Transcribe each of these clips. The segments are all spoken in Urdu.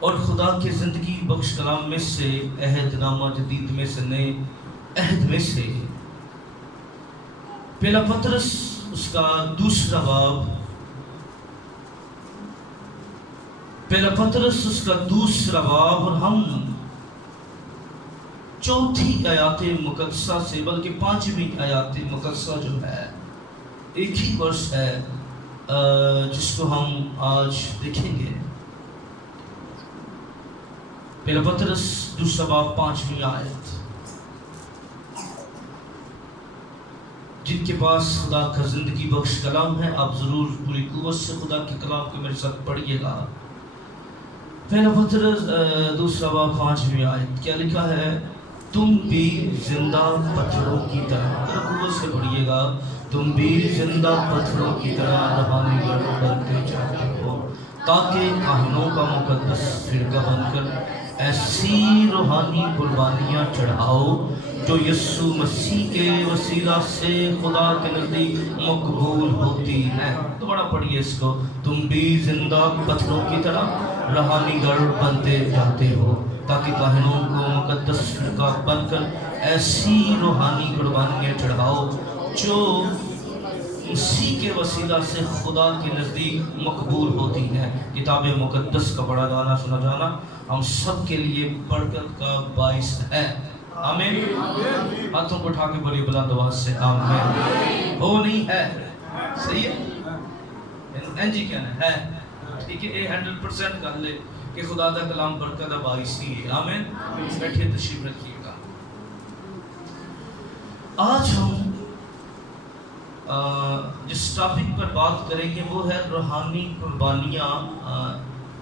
اور خدا کے زندگی بخش کلام میں سے، عہد نامہ جدید میں سے، نئے عہد میں سے پہلا پطرس اس کا دوسرا باب، پہلا پطرس اس کا دوسرا باب، اور ہم چوتھی آیات مقدسہ سے، بلکہ پانچویں آیات مقدسہ جو ہے، ایک ہی ورس ہے جس کو ہم آج دیکھیں گے۔ پہلا پطرس دوسرا باب پانچویں آیت۔ جن کے پاس خدا کا زندگی بخش کلام ہے، آپ ضرور پوری قوت سے خدا کے کلام کو میرے ساتھ پڑھیے گا۔ پہلا پطرس دوسرا باب پانچویں آیت، کیا لکھا ہے؟ تم بھی زندہ پتھروں کی طرح، قوت سے پڑھیے گا، تم بھی زندہ پتھروں کی طرح روحانی بنتے جاتے ہو، تاکہ کاہنوں کا مقدس فرقہ بن کر ایسی روحانی قربانیاں چڑھاؤ جو یسوع مسیح کے وسیلہ سے خدا کے نزدیک مقبول ہوتی ہے۔ دوبارہ پڑھیے اس کو، تم بھی زندہ پتھروں کی طرح روحانی گھر بنتے جاتے ہو، تاکہ کاہنوں کو مقدس فرقہ بن کر ایسی روحانی قربانیاں چڑھاؤ جو مسیح کے وسیلہ سے خدا کے نزدیک مقبول ہوتی ہے۔ کتاب مقدس کا پڑھا جانا، سنا جانا ہم سب کے لیے برکت کا باعث ہے۔ آمین۔ ہاتھوں کو اٹھا کے بڑی بلند آواز سے آمین۔ ہو نہیں ہے، صحیح ہے، انجی کہنا ہے، ٹھیک ہے، یہ 100% کر لے کہ خدا کا کلام برکت کا باعث ہی ہے۔ آمین۔ بیٹھیے، تشریف رکھیے گا۔ آج ہم جس ٹاپک پر بات کریں گے وہ ہے روحانی قربانیاں،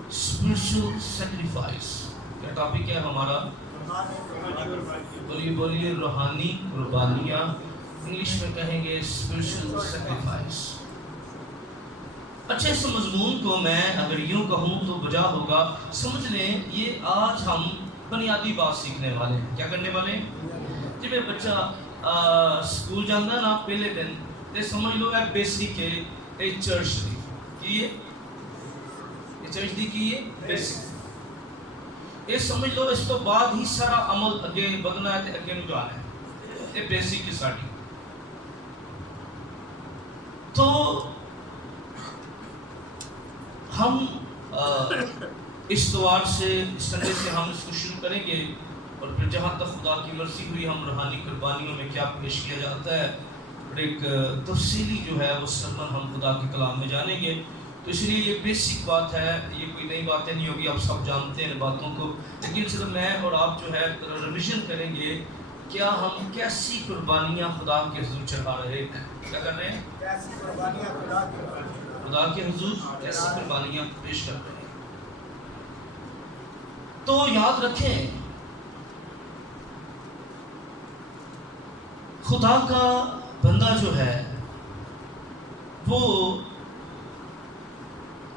اسپرچل سیکریفائس۔ کیا ٹاپک ہے ہمارا؟ بولیے روحانی قربانیاں، انگلش میں کہیں گے اسپرچل سیکریفائس۔ اچھا، اس مضمون کو میں اگر یوں کہوں تو بجا ہوگا، سمجھ لیں یہ آج ہم بنیادی بات سیکھنے والے ہیں۔ کیا کرنے والے ہیں؟ جب بچہ اسکول جانا نا پہلے دن تے سمجھ لو ہے بیسک ہے، یہ چرچ دی کی ہے، یہ چرچ دی کی ہے بیسک، یہ سمجھ لو اس تو بعد ہی سارا عمل اگے بدنا ہے تے اگے نو جانا ہے، یہ بیسک ہے ساڈی۔ تو ہم اس اتوار سے، اس سنڈے سے ہم اس کو شروع کریں گے، اور پھر جہاں تک خدا کی مرضی ہوئی ہم روحانی قربانیوں میں کیا پیش کیا جاتا ہے اور ایک تفصیلی جو ہے وہ سرمن ہم خدا کے کلام میں جانیں گے۔ تو اس لیے یہ بیسک بات ہے، یہ کوئی نئی باتیں نہیں ہوگی، آپ سب جانتے ہیں باتوں کو، لیکن صرف میں اور آپ جو ہے ریویژن کریں گے، کیا ہم کیسی قربانیاں خدا کے حضور چڑھا رہے ہیں؟ کیا کر رہے ہیں؟ خدا کے حضور کیسی قربانیاں پیش کر رہے ہیں۔ تو یاد رکھیں، خدا کا بندہ جو ہے وہ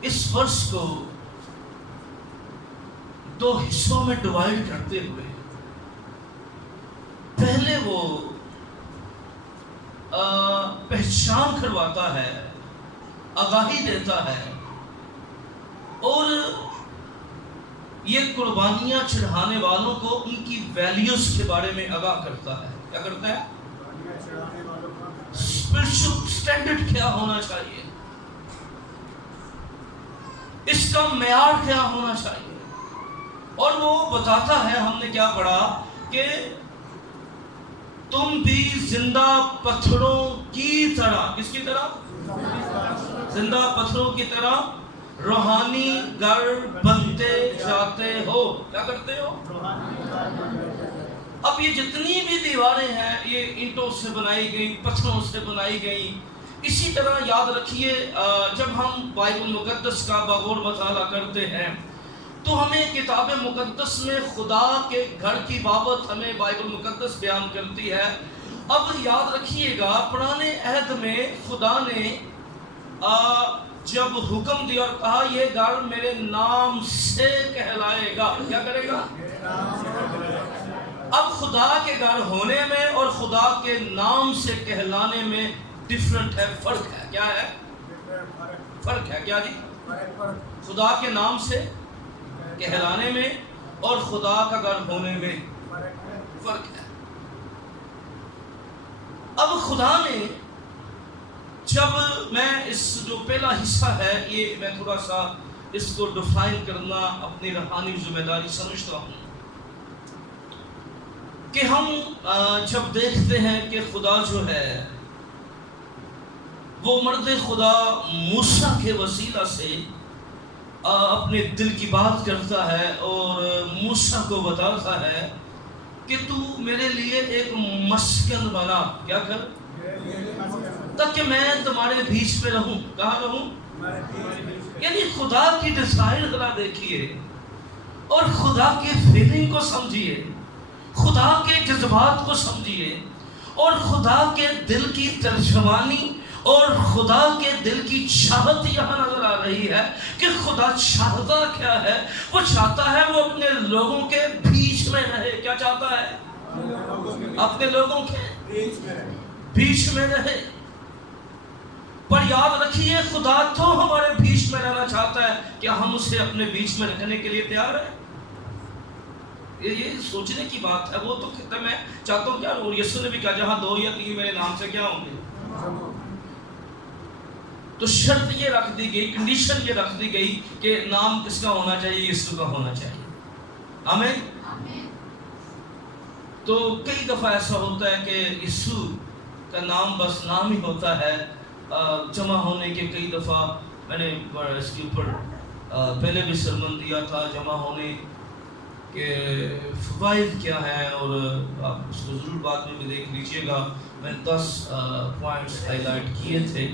اس ورس کو دو حصوں میں ڈیوائیڈ کرتے ہوئے پہلے وہ پہچان کرواتا ہے، آگاہی دیتا ہے، اور یہ قربانیاں چڑھانے والوں کو ان کی ویلیوز کے بارے میں آگاہ کرتا ہے۔ کیا کرتا ہے؟ اسپرچل سٹینڈرڈ کیا ہونا چاہیے، اس کا معیار کیا ہونا چاہیے، اور وہ بتاتا ہے، ہم نے کیا پڑھا کہ تم بھی زندہ پتھروں کی طرح، کس کی طرح؟ زندہ پتھروں کی طرح روحانی گھر بنتے جاتے ہو۔ کیا کرتے ہو؟ اب یہ جتنی بھی دیواریں ہیں یہ اینٹوں سے بنائی گئی، پتھروں سے بنائی گئی۔ اسی طرح یاد رکھیے، جب ہم بائبل مقدس کا بغور مطالعہ کرتے ہیں تو ہمیں کتاب مقدس میں خدا کے گھر کی بابت ہمیں بائبل مقدس بیان کرتی ہے۔ اب یاد رکھیے گا، پرانے عہد میں خدا نے جب حکم دیا اور کہا یہ گھر میرے نام سے کہلائے گا، کیا کرے گا؟ اب خدا کے گھر ہونے میں اور خدا کے نام سے کہلانے میں ڈیفرنٹ ہے، فرق ہے۔ کیا ہے؟ فرق ہے کیا جی؟ خدا کے نام سے کہلانے میں اور خدا کا گھر ہونے میں فرق ہے۔ اب خدا نے جب میں اس جو پہلا حصہ ہے یہ میں تھوڑا سا اس کو ڈیفائن کرنا اپنی روحانی ذمہ داری سمجھتا ہوں کہ ہم جب دیکھتے ہیں کہ خدا جو ہے وہ مرد خدا موسیٰ کے وسیلہ سے اپنے دل کی بات کرتا ہے اور موسیٰ کو بتاتا ہے کہ تو میرے لیے ایک مسکن بنا، کیا کر، تاکہ میں تمہارے بیچ میں رہوں۔ کہاں رہوں؟ یعنی خدا کی ڈیزائر ذرا دیکھیے اور خدا کی فیلنگ کو سمجھیے، خدا کے جذبات کو سمجھیے اور خدا کے دل کی ترجمانی اور خدا کے دل کی چاہت یہاں نظر آ رہی ہے کہ خدا چاہتا کیا ہے؟ وہ چاہتا ہے وہ اپنے لوگوں کے بیچ میں رہے۔ کیا چاہتا ہے؟ اپنے لوگوں کے بیچ میں رہے۔ پر یاد رکھیے خدا تو ہمارے بیچ میں رہنا چاہتا ہے، کیا ہم اسے اپنے بیچ میں رکھنے کے لیے تیار ہیں؟ یہ سوچنے کی بات ہے۔ وہ تو کہتا ہے میں چاہتا ہوں کیا، اور یسوع نے بھی کہا جہاں 2 یا 3 میرے نام سے کیا ہوں گے۔ تو شرط یہ رکھ دی گئی، کنڈیشن یہ رکھ دی گئی کہ نام کس کا ہونا چاہیے؟ یسوع کا ہونا چاہیے۔ آمین۔ تو کئی دفعہ ایسا ہوتا ہے کہ یسوع کا نام بس نام ہی ہوتا ہے، جمع ہونے کے کئی دفعہ میں نے اس کے اوپر پہلے بھی سرمن دیا تھا، جمع ہونے کے فوائد کیا ہیں، اور آپ اس کو ضرور بعد میں بھی دیکھ لیجئے گا۔ میں نے 10 پوائنٹس ہائی لائٹ کیے تھے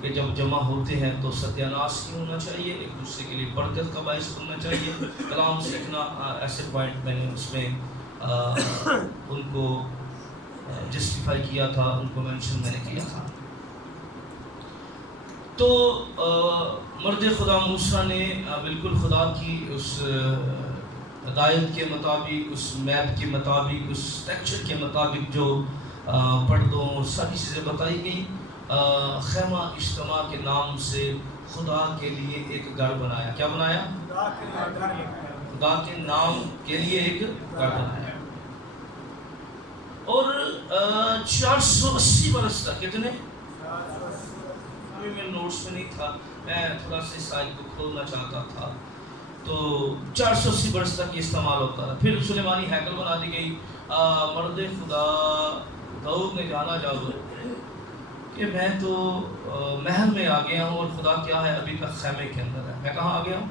کہ جب جمع ہوتے ہیں تو ستیاناش نہیں ہونا چاہیے، ایک دوسرے کے لیے برکت کا باعث ہونا چاہیے، کلام سیکھنا، ایسے پوائنٹ میں نے اس میں ان کو جسٹیفائی کیا تھا، ان کو مینشن میں نے کیا تھا۔ تو مرد خدا موسیٰ نے بالکل خدا کی اس ہدایت کے مطابق، اس میپ کے مطابق، اس اسٹرکچر کے مطابق جو پردوں ساری چیزیں بتائی گئی، خیمہ اجتماع کے نام سے خدا کے لیے ایک گھر بنایا۔ کیا بنایا؟ خدا کے نام کے لیے ایک گھر بنایا۔ اور 480 برس تک، کتنے؟ میرے نوٹس میں نہیں تھا، میں تھوڑا سا سائٹ کو کھولنا چاہتا تھا، تو 480 برس تک یہ استعمال ہوتا تھا۔ پھر سلیمانی ہیکل بنا دی گئی۔ مرد خدا داؤد نے جانا جب کہ میں تو محل میں آ گیا ہوں اور خدا کیا ہے ابھی تک خیمے کے اندر ہے۔ میں کہاں آ گیا ہوں؟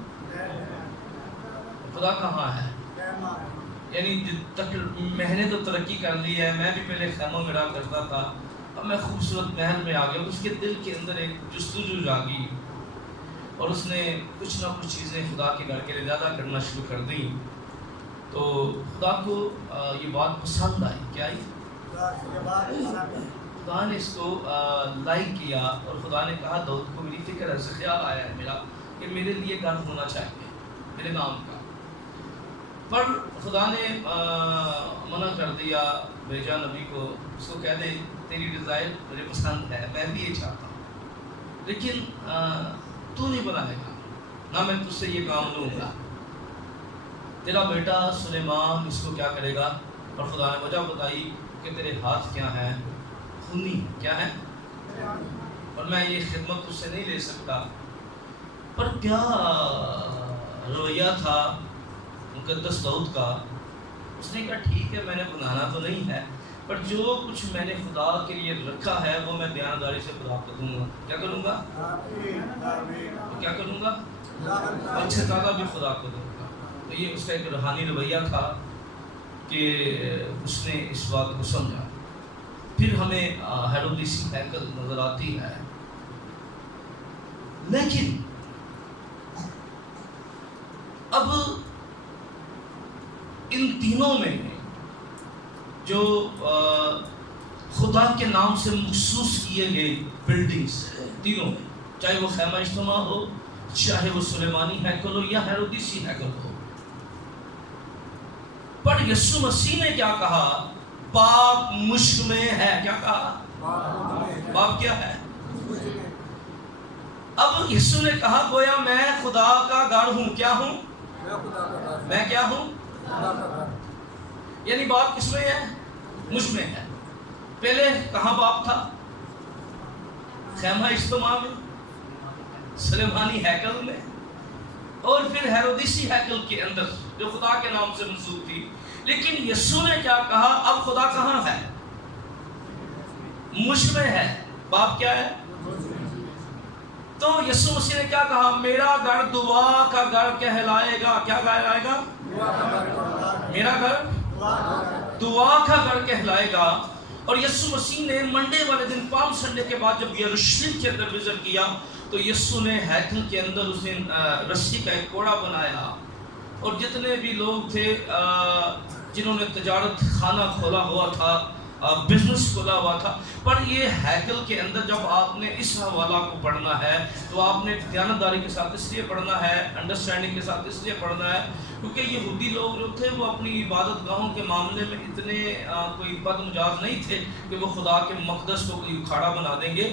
خدا کہاں ہے؟ یعنی میں نے تو ترقی کر لی ہے، میں بھی پہلے خیموں میں رہا کرتا تھا، اب میں خوبصورت محل میں آ گیا۔ اس کے دل کے اندر ایک جستجو جاگی اور اس نے کچھ نہ کچھ چیزیں خدا کے گھر کے لیے زیادہ کرنا شروع کر دیں۔ تو خدا کو یہ بات پسند آئی۔ کیا آئی؟ خدا نے اس کو لائک کیا اور خدا نے کہا داؤد کو میری فکر ہے، خیال آیا ہے میرا کہ میرے لیے گھر ہونا چاہیے میرے نام کا۔ پر خدا نے منع کر دیا، بھیجا نبی کو، اس کو کہہ دے تیری ڈیزائر مجھے پسند ہے، میں بھی یہ چاہتا ہوں، لیکن تو نہیں بنائے گا، نہ میں تجھ سے یہ کام لوں گا، تیرا بیٹا سلیمان اس کو کیا کرے گا۔ اور خدا نے وجہ بتائی کہ تیرے ہاتھ کیا ہیں؟ خونی، کیا ہے؟ اور میں یہ خدمت تجھ سے نہیں لے سکتا۔ پر کیا رویہ تھا مقدس داؤد کا، اس نے کہا ٹھیک ہے میں نے بنانا تو نہیں ہے، پر جو کچھ میں نے خدا کے لیے رکھا ہے وہ میں دیانتداری سے خدا کو دوں گا۔ کیا کروں گا؟ کیا کروں گا؟ اچھا زیادہ بھی خدا کو دوں گا۔ تو یہ اس کا ایک روحانی رویہ تھا کہ اس نے اس بات کو سمجھا۔ پھر ہمیں ہیرودیسی ہیکل نظر آتی ہے، لیکن اب ان تینوں میں جو خدا کے نام سے مخصوص کیے گئے بلڈنگز تینوں میں، چاہے وہ خیمہ اجتماع ہو، چاہے وہ سلیمانی ہیکل ہو یا ہیرودیسی ہیکل ہو، پر یسوع مسیح نے کیا کہا؟ باپ مجھ میں ہے۔ کیا کہا؟ باپ کیا ہے؟ اب یسوع نے کہا گویا میں خدا کا گھر ہوں۔ کیا ہوں؟ میں کیا ہوں؟ یعنی باپ کس میں ہے؟ مجھ میں ہے. پہلے کہاں باپ تھا؟ خیمہ اجتماع میں، سلیمانی ہیکل میں، اور پھر ہیرودیسی ہیکل کے اندر جو خدا کے نام سے منسوب تھی. لیکن یسوع نے کیا کہا؟ اب خدا کہاں ہے؟ مجھ میں ہے. باپ کیا ہے؟ تو یسوع مسیح نے کیا کہا؟ میرا گھر دعا کا گھر کہلائے گا. کیا کہلائے گا؟ میرا گھر دعا کا گھر کہلائے گا. اور یسوع مسیح نے منڈے والے دن، پام سنڈے کے بعد جب یروشلم کے اندر وزٹ کیا تو یسوع نے ہیکل کے اندر اس نے رسی کا ایک کوڑا بنایا، اور جتنے بھی لوگ تھے جنہوں نے تجارت خانہ کھولا ہوا تھا، بزنس کھولا ہوا تھا، پر یہ ہیکل کے اندر جب آپ نے اس حوالہ کو پڑھنا ہے تو آپ نے دیانتداری کے ساتھ اس لیے پڑھنا ہے، انڈرسٹینڈنگ کے ساتھ اس لیے پڑھنا ہے کیونکہ یہودی لوگ جو تھے وہ اپنی عبادت گاہوں کے معاملے میں اتنے کوئی بد مزاج نہیں تھے کہ وہ خدا کے مقدس کو کوئی اکھاڑا بنا دیں گے.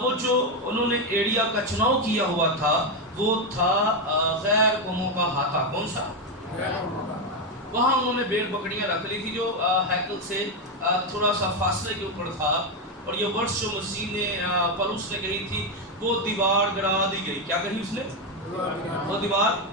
وہ جو انہوں نے ایریا کا چناؤ کیا ہوا تھا وہ تھا غیر قوموں کا ہاتھا. کون سا؟ وہاں انہوں نے بھیڑ بکریاں رکھ لی تھی جو ہیکل سے تھوڑا سا فاصلے کے اوپر تھا. اور یہ ورڈز جو مسیح نے پولس نے کہی تھی، وہ دیوار گرا دی گئی. کیا کہی اس نے؟ وہ دیوار.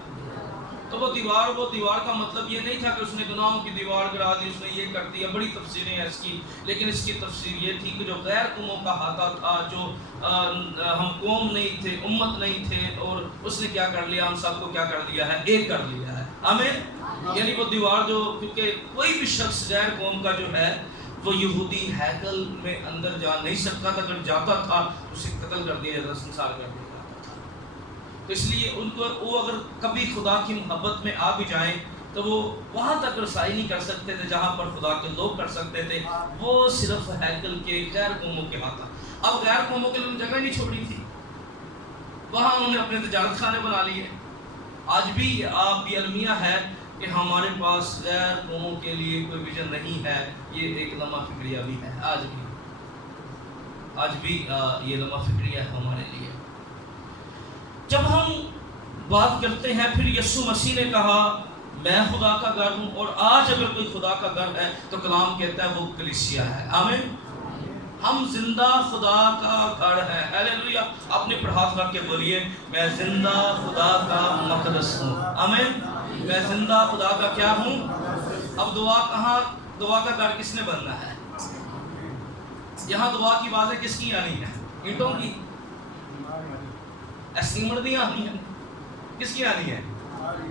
تو وہ دیوار کا مطلب یہ نہیں تھا کہ اس نے گناہوں کی دیوار گرا دی، اس نے یہ کر دیا. بڑی تفسیریں ہیں اس کی، لیکن اس کی تفسیر یہ تھی کہ جو غیر قوموں کا ہاتھا تھا، جو ہم قوم نہیں تھے، امت نہیں تھے، اور اس نے کیا کر لیا؟ ہم سب کو کیا کر دیا ہے؟ ایک کر لیا ہے. آمین. یعنی وہ دیوار جو، کیونکہ کوئی بھی شخص غیر قوم کا جو ہے وہ یہودی ہیکل میں اندر جا نہیں سکتا تھا. اگر جاتا تھا اسے قتل کر دیا جاتا، سنسار کر دیا جاتا تھا. تو اس لیے ان کو وہ اگر کبھی خدا کی محبت میں آ بھی جائیں تو وہ وہاں تک رسائی نہیں کر سکتے تھے جہاں پر خدا کے لوگ کر سکتے تھے. وہ صرف ہیکل کے غیر قوموں کے ہاتھ. اب غیر قوموں کے لیے جگہ نہیں چھوڑی تھی، وہاں انہوں نے اپنے تجارت خانے بنا لیے. آج بھی آپ یہ المیہ ہے کہ ہمارے پاس غیر قوموں کے لیے کوئی ویژن نہیں ہے. یہ ایک لمحہ فکریہ بھی ہے. آج بھی یہ لمحہ فکریہ ہے ہمارے لیے. جب ہم بات کرتے ہیں پھر یسوع مسیح نے کہا میں خدا کا گھر ہوں، اور آج اگر کوئی خدا کا گھر ہے تو کلام کہتا ہے وہ کلیسیا ہے. آمین. ہم زندہ خدا کا گھر ہے. ہیلیلویا. اپنے پر ہاتھ رکھ کے بولیے میں زندہ خدا کا مقدس ہوں. آمین. میں زندہ خدا کا کیا ہوں؟ اب دعا کہاں؟ دعا کا گھر کس نے بننا ہے؟ یہاں دعا کی باتیں کس کی آنی ہے؟ اینٹوں کی؟ ایسیمردیاں آنی ہیں؟ کس کی آنی ہے؟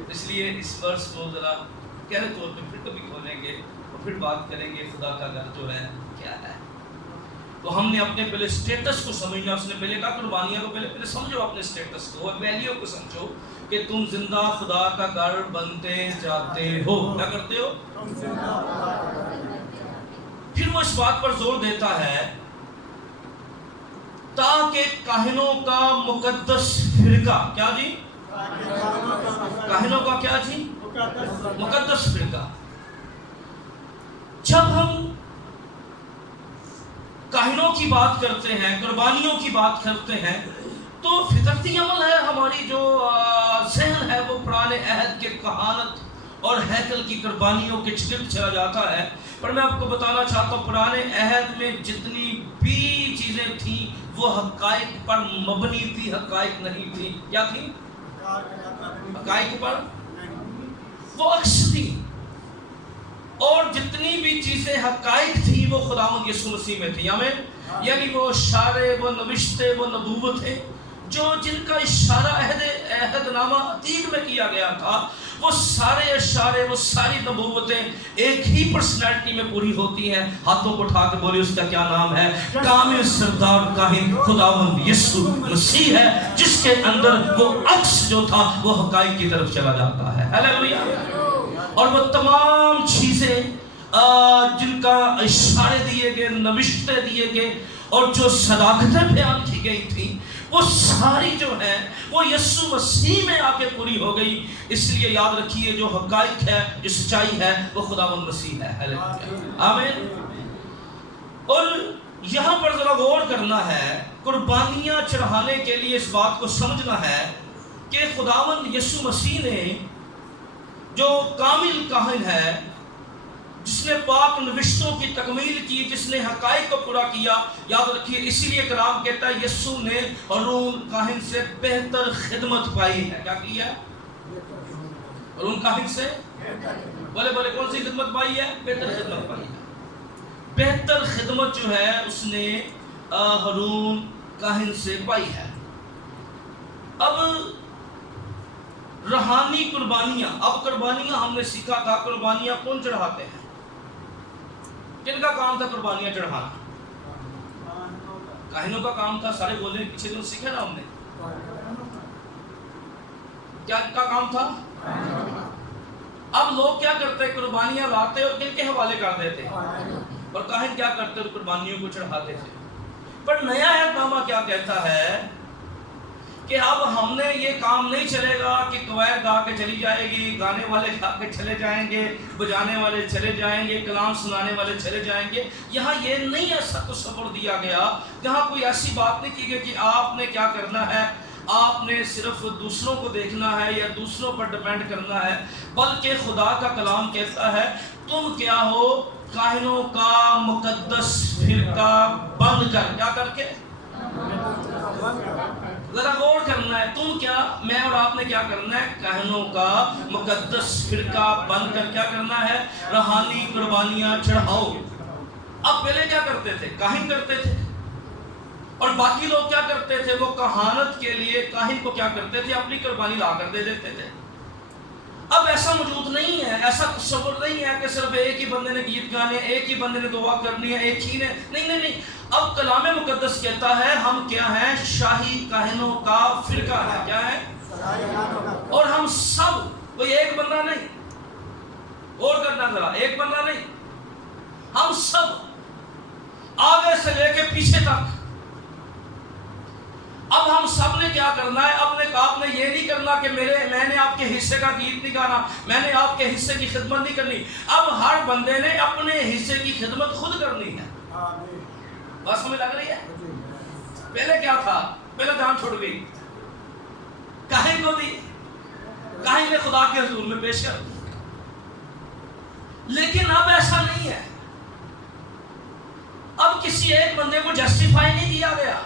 اس لیے اس ورس کو ذرا گہرے طور پہ پھر کبھی کھولیں گے اور پھر بات کریں گے خدا کا گھر جو ہے کیا ہے. تو ہم نے اپنے پہلے سٹیٹس کو سمجھنا. اس نے پہلے کہا قربانیاں کو پہلے سمجھو، اپنے سٹیٹس کو اور ویلیو کو سمجھو کہ تم زندہ خدا کا گھر بنتے جاتے ہو. کیا کرتے ہو؟ پھر وہ اس بات پر زور دیتا ہے تاکہ کاہنوں کا مقدس فرقہ، کیا جی؟ کاہنوں کا کیا جی؟ مقدس فرقہ. جب ہم کاہنوں کی بات کرتے ہیں، قربانیوں کی بات کرتے ہیں، تو فطرتی عمل ہے ہماری جو ذہن ہے وہ پرانے عہد کے کہانت اور ہیکل کی قربانیوں کے چرت چلا جاتا ہے. پر میں آپ کو بتانا چاہتا ہوں پرانے عہد میں جتنی بھی چیزیں تھیں وہ حقائق پر مبنی تھی، حقائق نہیں تھی. کیا تھی؟ حقائق پر وہ عکس تھی. اور جتنی بھی چیزیں حقائق تھی وہ خداوند یسوع مسیح میں تھی. آمین. یعنی وہ اشارے، وہ نوشتے، وہ نبوتیں جو جن کا اشارہ عہد نامہ عتیق میں کیا گیا تھا، وہ سارے اشارے، وہ ساری نبوتیں ایک ہی پرسنالٹی میں پوری ہوتی ہیں. ہاتھوں کو اٹھا کے بولی اس کا کیا نام ہے؟ کامل سردار کاہن خداوند یسوع مسیح ہے، جس کے اندر وہ عکس جو تھا وہ حقائق کی طرف چلا جاتا ہے. ہیلیلویا. اور وہ تمام چیزیں جن کا اشارے دیے گئے، نوشتے دیے گئے اور جو صداقتیں بیان کی گئی تھی وہ ساری جو ہیں وہ یسوع مسیح میں آ کے پوری ہو گئی. اس لیے یاد رکھیے جو حقائق ہے، جو سچائی ہے وہ خداوند مسیح ہے. آمین. اور یہاں پر ذرا غور کرنا ہے، قربانیاں چڑھانے کے لیے اس بات کو سمجھنا ہے کہ خداوند یسوع مسیح نے جو کامل کاہن ہے، جس نے پاک نوشتوں کی تکمیل کی، جس نے حقائق کو پورا کیا. یاد رکھیے اسی لیے کلام کہتا ہے یسوع نے ہارون کاہن سے بہتر خدمت پائی ہے. کیا کی ہے؟ ہارون کاہن سے بولے کون سی خدمت پائی ہے؟ بہتر خدمت پائی ہے. بہتر خدمت جو ہے اس نے ہارون کاہن سے پائی ہے. اب روحانی قربانیاں، اب قربانیاں ہم نے سیکھا تھا قربانیاں کون چڑھاتے ہیں؟ کن کا کام تھا قربانیاں چڑھانا؟ کاہنوں کا کام تھا. سارے بولے پیچھے تو سیکھا نا ہم نے. کیا کا کام تھا؟ اب لوگ کیا کرتے؟ قربانیاں لاتے اور کن کے حوالے کر دیتے، اور کاہن کیا کرتے؟ قربانیوں کو چڑھاتے تھے. پر نیا عہد نامہ کیا کہتا ہے کہ اب ہم نے یہ کام نہیں چلے گا کہ قوائد گا کے چلی جائے گی، گانے والے گا کے چلے جائیں گے، بجانے والے چلے جائیں گے، کلام سنانے والے چلے جائیں گے. یہاں یہ نہیں ایسا تصور دیا گیا، یہاں کوئی ایسی بات نہیں کی گئی کہ آپ نے کیا کرنا ہے، آپ نے صرف دوسروں کو دیکھنا ہے یا دوسروں پر ڈیپینڈ کرنا ہے. بلکہ خدا کا کلام کہتا ہے تم کیا ہو؟ کاہنوں کا مقدس فرقہ بن کر. کیا کر کے؟ ذرا غور کرنا ہے. تم کیا، میں اور آپ نے کیا کرنا ہے؟ کاہنوں کا مقدس فرقہ بن کر کیا کرنا ہے؟ روحانی قربانیاں چڑھاؤ. اب پہلے کیا کرتے تھے؟ کاہن کرتے تھے، اور باقی لوگ کیا کرتے تھے؟ وہ کہانت کے لیے کاہن کو کیا کرتے تھے؟ اپنی قربانی لا کر دے دیتے تھے. اب ایسا موجود نہیں ہے، ایسا تصور نہیں ہے کہ صرف ایک ہی بندے نے گیت گانے، ایک ہی بندے نے دعا کرنی ہے، ایک ہی نے نہیں. اب کلام مقدس کہتا ہے ہم کیا ہیں؟ شاہی کاہنوں کا فرقہ ہے. کیا ہے؟ اور ہم سب، کوئی ایک بندہ نہیں، غور کرنا ذرا، ایک بندہ نہیں، ہم سب آگے سے لے کے پیچھے تک. اب ہم سب نے کیا کرنا ہے؟ آپ نے یہ نہیں کرنا کہ میں نے آپ کے حصے کا گیت نہیں گانا، میں نے آپ کے حصے کی خدمت نہیں کرنی. اب ہر بندے نے اپنے حصے کی خدمت خود کرنی ہے. بات سمجھ لگ رہی ہے؟ پہلے کیا تھا؟ پہلے جان چھوڑ گئی، کاہن کو دی، کاہن نے خدا کے حضور میں پیش کر دی. لیکن اب ایسا نہیں ہے. اب کسی ایک بندے کو جسٹیفائی نہیں کیا گیا،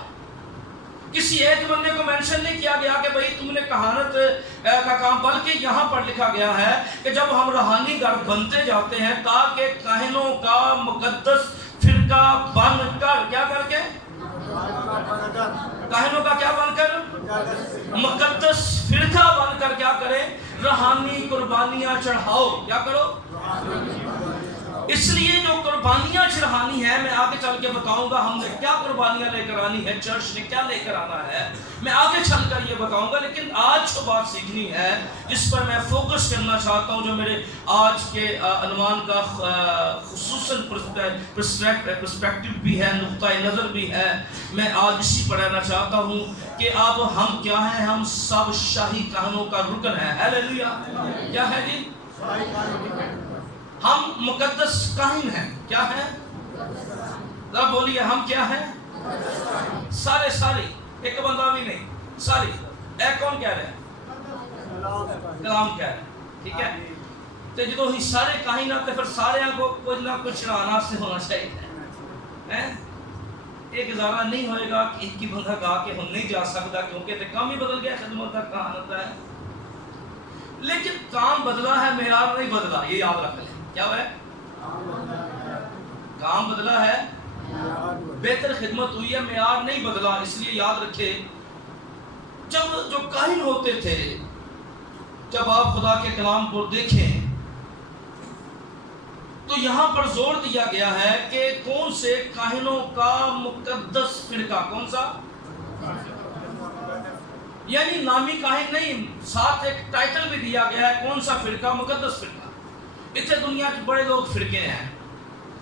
کسی ایک بندے کو مینشن نہیں کیا گیا کہ بھئی تم نے کہانت کا کام، بلکہ یہاں پر لکھا گیا ہے کہ جب ہم روحانی گھر بنتے جاتے ہیں تاکہ کاہنوں کا مقدس فرقہ بن کر، کیا کر کے؟ کاہنوں کا کیا بن کر؟ مقدس فرقہ بن کر کیا کریں؟ روحانی قربانیاں چڑھاؤ. کیا کرو؟ اس لیے جو قربانیاں چڑھانی ہے، میں آگے چل کے بتاؤں گا ہم نے کیا قربانیاں لے کر آنی ہے، چرچ نے کیا لے کر آنا ہے، میں آگے چل کر یہ بتاؤں گا. لیکن آج جو بات سیکھنی ہے، جس پر میں فوکس کرنا چاہتا ہوں، جو میرے آج کے عنوان کا خصوصاً پرسپیکٹو بھی ہے، نقطہ نظر بھی ہے، میں آج اسی پر رہنا چاہتا ہوں کہ اب ہم کیا ہیں؟ ہم سب شاہی کاہنوں کا رکن ہیں. ہیلیلویا! کیا ہے جی؟ ہم مقدس کاہن ہیں. کیا ہیں؟ ذرا بولیے، ہم کیا ہیں؟ سارے، ایک بندہ بھی نہیں، سارے. ایک کون کہہ رہے ہیں؟ کلام کہہ رہے ہیں. ٹھیک ہے؟ تو جدو ہی سارے کاہن آتے پھر سارے کو کچھ نہ کچھ چڑھانا سے ہونا چاہیے. ایک ادارہ نہیں ہوئے گا کہ ایک ہی بندہ گا کے ہم نہیں جا سکتا، کیونکہ کام ہی بدل گیا، خدمت کا کہاں ہوتا ہے. لیکن کام بدلا ہے، معیار نہیں بدلا. یہ یاد رکھ لیں. کیا ہے؟ کام بدلا ہے، بہتر خدمت ہوئی ہے، معیار نہیں بدلا. اس لیے یاد رکھے، جب جو کاہن ہوتے تھے، جب آپ خدا کے کلام کو دیکھیں تو یہاں پر زور دیا گیا ہے کہ کون سے کاہنوں کا مقدس فرقہ. کون سا؟ یعنی نامی کاہن نہیں، ساتھ ایک ٹائٹل بھی دیا گیا ہے. کون سا فرقہ؟ مقدس فرقہ. اتنے دنیا کے بڑے لوگ فرقے ہیں،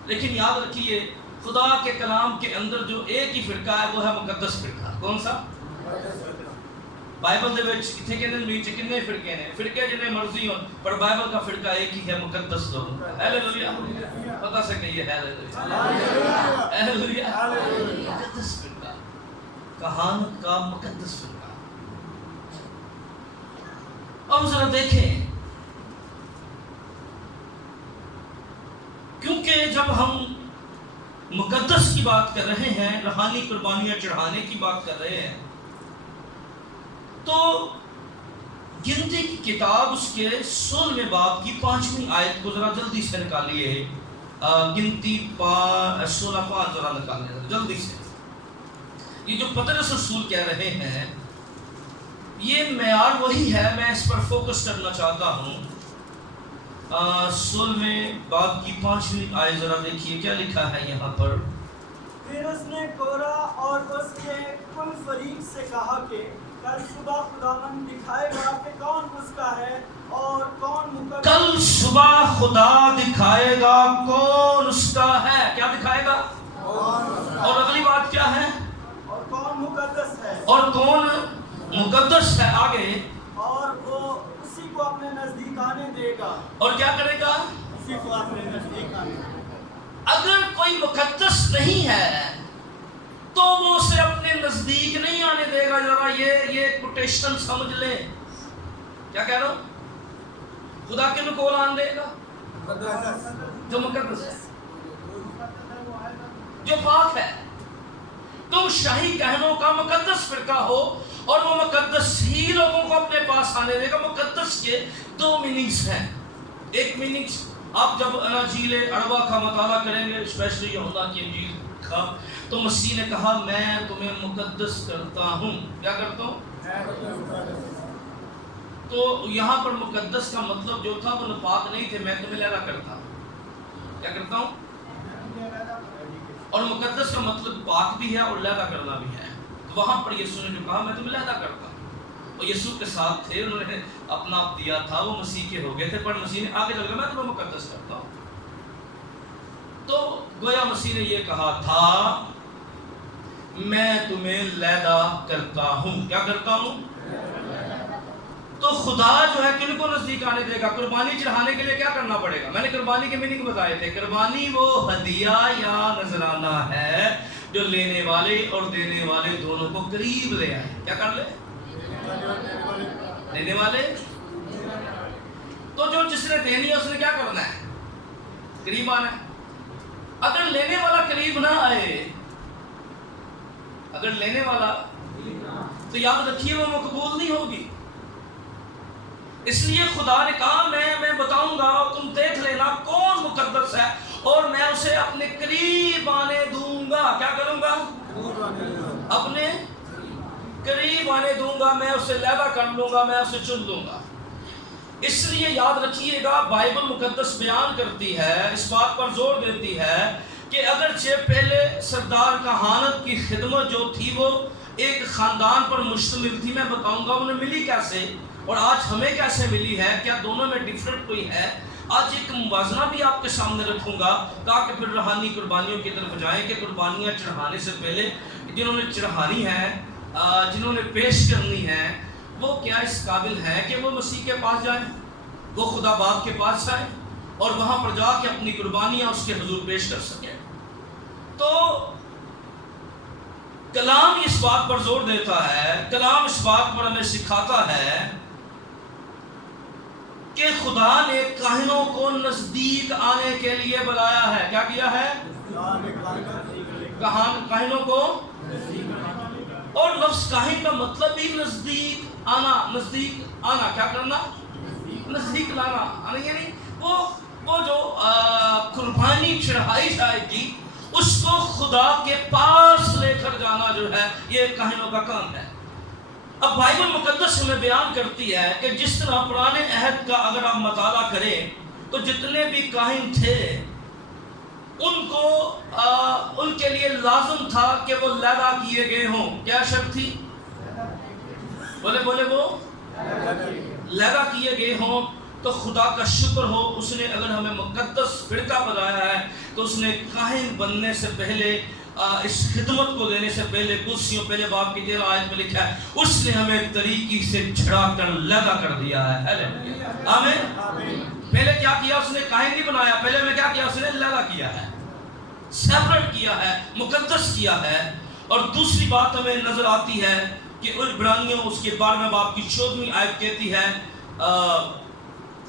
لیکن یاد رکھیے خدا کے کلام کے اندر جو ایک ہی فرقہ ہے وہ ہے مقدس فرقہ. کون سا؟ بائبل دے وچ کتنے کتنے فرقے ہیں، فرقے جنہیں مرضی ہوں، پر بائبل کا فرقہ ایک ہی ہے، مقدس لوگوں کا. ہیلیلویا! پتہ سے کہیے ہیلیلویا! ہیلیلویا! مقدس فرقہ، کہانت کا مقدس فرقہ. اب ذرا دیکھیں چونکہ جب ہم مقدس کی بات کر رہے ہیں، روحانی قربانیاں چڑھانے کی بات کر رہے ہیں، تو گنتی کی کتاب اس کے 16ویں باب کی 5ویں آیت کو ذرا جلدی سے نکالیے. گنتی 16:5 ذرا نکالیں جلدی سے. یہ جو پطرس رسول کہہ رہے ہیں یہ معیار وہی ہے، میں اس پر فوکس کرنا چاہتا ہوں. 16ویں باب کی 5ویں آیت ذرا دیکھیے کیا لکھا ہے یہاں پر. پھر اس نے کورا اور اس کے کل فریق سے کہا کہ کل صبح خداوند دکھائے گا کہ کون اس کا ہے اور کون مقدس. کل صبح خدا دکھائے گا کون اس کا ہے. کیا دکھائے گا؟ اور اگلی بات کیا ہے؟ اور کون مقدس ہے. اور کون مقدس ہے. آگے اور وہ اسی کو اپنے نزدیک آنے دے گا. اور کیا کرے گا؟ اسی کو اپنے نزدیک آنے دے گا. اگر کوئی مقدس نہیں ہے تو وہ اسے اپنے نزدیک نہیں آنے دے گا. ذرا یہ کوٹیشن سمجھ لیں. کیا کہہ رہا ہوں؟ خدا کن کو آن دے گا؟ جو مقدس ہے، جو پاک ہے. تم شاہی کہنوں کا مقدس فرقہ ہو اور وہ مقدس ہی لوگوں کو اپنے پاس آنے دے گا. مقدس کے 2 میننگز ہیں. ایک میننگز آپ جب اناجیل اربع کا مطالعہ کریں گے، اسپیشلی یوحنا کی انجیل کا، تو مسیح نے کہا میں تمہیں مقدس کرتا ہوں. کیا کرتا ہوں؟ تو یہاں پر مقدس کا مطلب جو تھا وہ ناپاک نہیں تھے. میں تمہیں لیدا کرتا ہوں. کیا کرتا ہوں؟ اور مقدس کا مطلب پاک بھی ہے اور لیدا کرنا بھی ہے. تو وہاں پر یسوع نے جو کہا میں تمہیں لیدا کرتا ہوں، اور یسوع کے ساتھ تھے، انہوں نے اپنا آپ دیا تھا، وہ مسیح کے ہو گئے تھے. پر مسیح نے آگے چل کر میں تمہیں مقدس کرتا ہوں. تو گویا مسیح نے یہ کہا تھا میں تمہیں لیدا کرتا ہوں. کیا کرتا ہوں؟ تو خدا جو ہے کن کو نزدیک آنے دے گا؟ قربانی چڑھانے کے لیے کیا کرنا پڑے گا؟ میں نے قربانی کے میننگ بتائے تھے. قربانی وہ ہدیہ یا نذرانہ ہے جو لینے والے اور دینے والے دونوں کو قریب لے آئے. کیا کر لے؟ لینے والے. تو جو جس نے دینی ہے اس نے کیا کرنا ہے؟ قریب آنا ہے. اگر لینے والا قریب نہ آئے، اگر لینے والا، تو یاد رکھیے وہ مقبول نہیں ہوگی. اس لیے خدا نے کہا میں بتاؤں گا، تم دیکھ لینا کون مقدس ہے اور میں اسے اپنے قریب آنے دوں گا. کیا کروں گا؟ اپنے قریب آنے دوں گا. میں اسے لیدا کر لوں گا، میں اسے چن لوں گا. اس لیے یاد رکھیے گا بائبل مقدس بیان کرتی ہے، اس بات پر زور دیتی ہے کہ اگرچہ پہلے سردار کہانت کی خدمت جو تھی وہ ایک خاندان پر مشتمل تھی، میں بتاؤں گا انہیں ملی کیسے اور آج ہمیں کیسے ملی ہے. کیا دونوں میں ڈیفرنٹ کوئی ہے؟ آج ایک موازنہ بھی آپ کے سامنے رکھوں گا تاکہ پھر روحانی قربانیوں کی طرف جائیں کہ قربانیاں چڑھانے سے پہلے جنہوں نے چڑھانی ہے، جنہوں نے پیش کرنی ہے، وہ کیا اس قابل ہیں کہ وہ مسیح کے پاس جائیں، وہ خدا باپ کے پاس جائیں اور وہاں پر جا کے اپنی قربانیاں اس کے حضور پیش کر سکیں. تو کلام اس بات پر زور دیتا ہے، کلام اس بات پر ہمیں سکھاتا ہے کہ خدا نے کاہنوں کو نزدیک آنے کے لیے بلایا ہے. کیا کیا ہے؟ کاہنوں کو. اور لفظ کاہن کا مطلب بھی نزدیک آنا. نزدیک آنا کیا کرنا؟ نزدیک لانا. یعنی وہ جو قربانی چڑھائی جائے گی اس کو خدا کے پاس لے کر جانا جو ہے یہ کاہنوں کا کام ہے. اب بائبل مقدس ہمیں بیان کرتی ہے کہ جس طرح پرانے عہد کا اگر آپ مطالعہ کریں تو جتنے بھی کاہن تھے ان کو ان کے لیے لازم تھا کہ وہ لیدا کیے گئے ہوں. کیا شرط تھی؟ بولے وہ لیدا کیے گئے ہوں. تو خدا کا شکر ہو اس نے اگر ہمیں مقدس فرقہ بنایا ہے تو اس نے کاہن بننے سے پہلے اس خدمت کو دینے سے پہلے کلسیوں پہلے باب کی 13 آیت میں لکھا ہے اس نے ہمیں طریقی سے چھڑا کر لیدا کر دیا ہے. آمین. پہلے کیا کیا؟ اس نے کاہن نہیں بنایا، پہلے میں کیا کیا؟ اس نے لیدا کیا ہے، سیپریٹ کیا ہے، مقدس کیا ہے. اور دوسری بات ہمیں نظر آتی ہے کہ عبرانیوں اس کے 12ویں باب کی 14ویں آیت کہتی ہے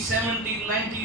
70, 90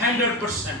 100%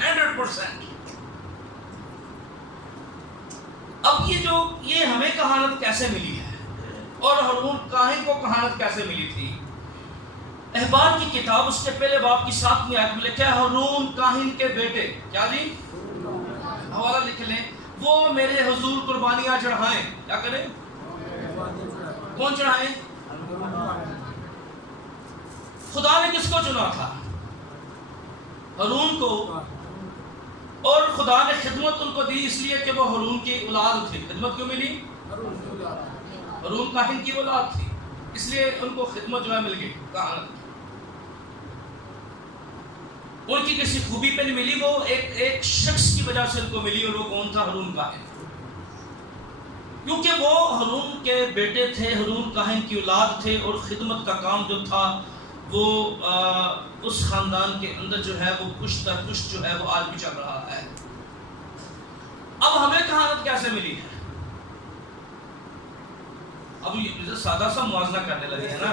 100%। اب یہ ہمیں کہانت کیسے ملی ہے اور ہارون کاہن کو کہانت کیسے ملی تھی؟ احبار کی کتاب اس کے پہلے باب کی 7ویں آیت میں لکھا ہے ہارون کاہن کے بیٹے، کیا جی؟ حوالہ لکھ لیں، وہ میرے حضور قربانیاں چڑھائیں، کیا کریں؟ کون چڑھائیں؟ خدا نے کس کو چنا تھا؟ ہارون کو، اور خدا نے خدمت ان کو دی اس لیے کہ وہ ہارون کی اولاد تھی۔ خدمت کیوں ملی؟ ہارون کاہن کی اولاد تھی، اس لیے ان کو خدمت جو ہے مل گئی، کہانت ان کی کسی خوبی پہ نہیں ملی، وہ ایک شخص کی وجہ سے ان کو ملی، اور وہ کون تھا؟ ہارون کاہن، کیونکہ وہ ہارون کے بیٹے تھے، ہارون کاہن کی اولاد تھے، اور خدمت کا کام جو تھا وہ اس خاندان کے اندر جو ہے وہ کچھ در کچھ جو ہے وہ آج بھی چل رہا ہے۔ اب ہمیں کہانت کیسے ملی ہے؟ اب یہ سادہ سا موازنہ کرنے لگے ہیں نا،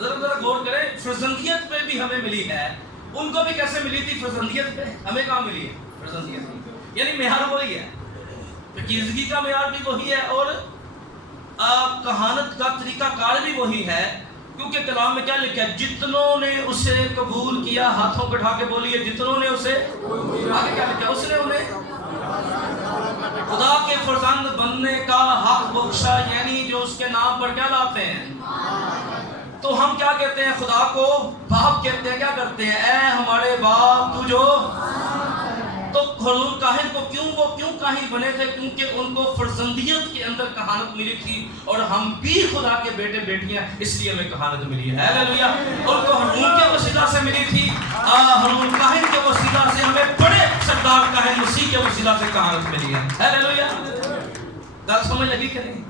ذرا غور کریں، فرزندیت پہ بھی ہمیں ملی ہے، ان کو بھی کیسے ملی تھی فرزندیت پہ؟ ہمیں کہاں ملی ہے فرزندیت؟ یعنی معیار وہی ہے، پاکیزگی کا معیار بھی وہی ہے، اور کہانت کا طریقہ کار بھی وہی ہے، کیونکہ کلام میں کیا لکھا ہے؟ جتنوں نے اسے قبول کیا، ہاتھوں کو اٹھا کے بولیے، جتنوں نے اسے، آگے کیا لکھا ہے؟ اس نے انہیں خدا کے فرزند بننے کا حق بخشا، یعنی جو اس کے نام پر کیا لاتے ہیں؟ تو ہم کیا کہتے ہیں؟ خدا کو باپ کہتے ہیں، کیا کرتے ہیں؟ اے ہمارے باپ تو جو۔ تو ہارون کاہن کو کیوں کاہن بنے تھے؟ کیونکہ ان کو فرزندیت کے اندر کہانت ملی تھی، اور ہم بھی خدا کے بیٹے بیٹیاں، اس لیے ہمیں کہانت ملی ہے۔ ہاللیلویہ! ان کو ہارون کے وسیلہ سے ملی تھی، ہارون کاہن کے وسیلہ سے ہمیں بڑے سردار کاہن مسیح کے وسیلہ سے کہانت ملی ہے۔ ہاللیلویہ! بات سمجھ لگی کہ نہیں؟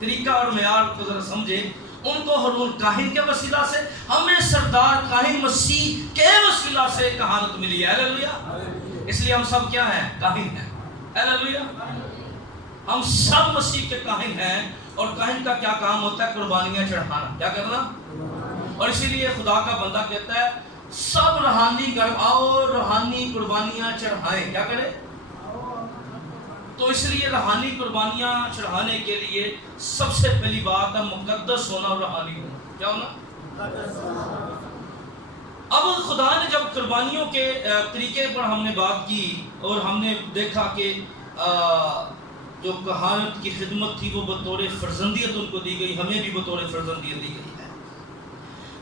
طریقہ اور معیار کو ذرا سمجھیں۔ ان کو ہارون کاہن کے وسیلہ سے، ہمیں سردار کاہن مسیح کے وسیلہ سے کہانت ملی ہے۔ ہاللیلویہ! اس لیے ہم سب کیا ہیں؟ کاہن ہیں۔ ہاللیلویہ! ہم سب مسیح کے کاہن ہیں، اور کاہن کا کیا کام ہوتا ہے؟ قربانیاں چڑھانا، کیا کرنا؟ اور اسی لیے خدا کا بندہ کہتا ہے سب روحانی گھر آؤ، روحانی قربانیاں چڑھائیں، کیا کریں؟ تو اس لیے روحانی قربانیاں چڑھانے کے لیے سب سے پہلی بات ہے مقدس ہونا اور روحانی ہونا۔ کیا ہونا؟ اب خدا نے جب قربانیوں کے طریقے پر ہم نے بات کی، اور ہم نے دیکھا کہ جو کہانت کی خدمت تھی وہ بطور فرزندیت ان کو دی گئی، ہمیں بھی بطور فرزندیت دی گئی ہے،